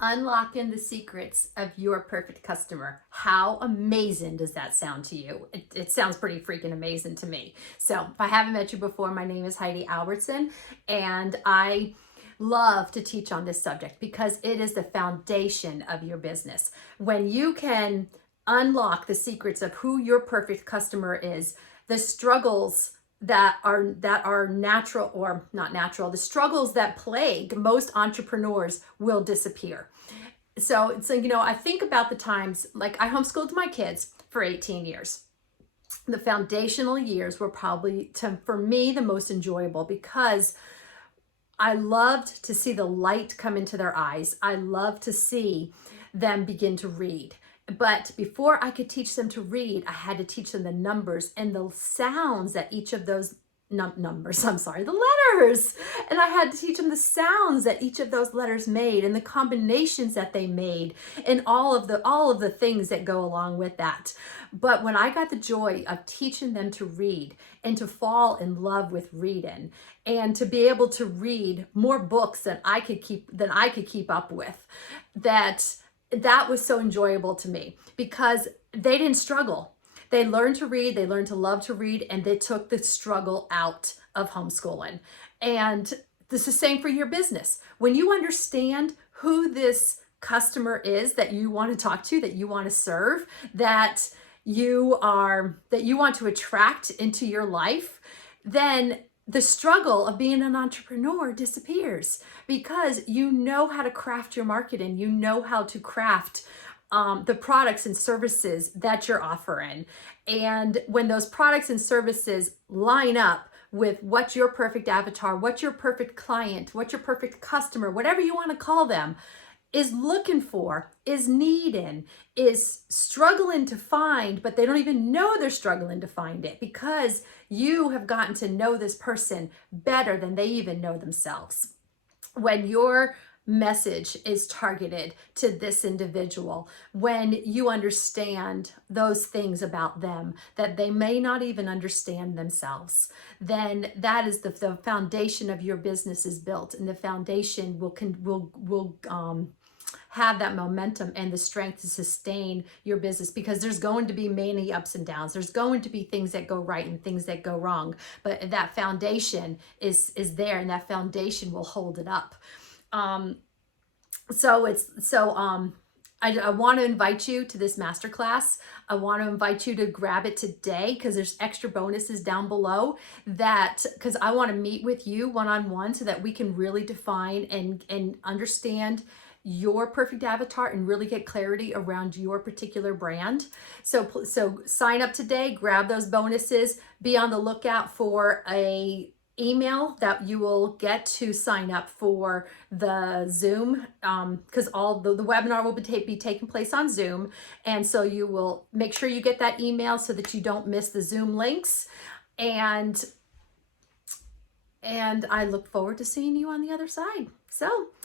Unlocking the secrets of your perfect customer. How amazing does that sound to you? It sounds pretty freaking amazing to me. So, if I haven't met you before, my name is Heidi Albertson, and I love to teach on this subject because it is the foundation of your business. When you can unlock the secrets of who your perfect customer is, the struggles that are natural or not natural, the struggles that plague most entrepreneurs will disappear. So I think about the times, like, I homeschooled my kids for 18 years. The foundational years were probably, for me, the most enjoyable because I loved to see the light come into their eyes. I loved to see them begin to read. But before I could teach them to read, I had to teach them the numbers and the sounds that each of those numbers, I'm sorry, the letters. And I had to teach them the sounds that each of those letters made and the combinations that they made and all of the things that go along with that. But when I got the joy of teaching them to read and to fall in love with reading and to be able to read more books than I could keep up with, that was so enjoyable to me because they didn't struggle. They learned to read, they learned to love to read, and they took the struggle out of homeschooling. And this is the same for your business. When you understand who this customer is that you want to talk to, that you want to serve, that you want to attract into your life, then the struggle of being an entrepreneur disappears because you know how to craft your marketing, you know how to craft the products and services that you're offering. And when those products and services line up with what your perfect avatar, what your perfect client, what your perfect customer, whatever you want to call them, is looking for, is needing, is struggling to find, but they don't even know they're struggling to find it because you have gotten to know this person better than they even know themselves. When your message is targeted to this individual, when you understand those things about them that they may not even understand themselves, then that is the foundation of your business is built, and the foundation will have that momentum and the strength to sustain your business, because there's going to be many ups and downs. There's going to be things that go right and things that go wrong, but that foundation is there, and that foundation will hold it up. Um, so it's so I want to invite you to this masterclass. I want to invite you to grab it today because there's extra bonuses down below, that because I want to meet with you one-on-one so that we can really define and understand your perfect avatar and really get clarity around your particular brand. So sign up today, grab those bonuses, be on the lookout for a email that you will get to sign up for the Zoom, because all the webinar will be taking place on Zoom. And so you will make sure you get that email so that you don't miss the Zoom links. And I look forward to seeing you on the other side. So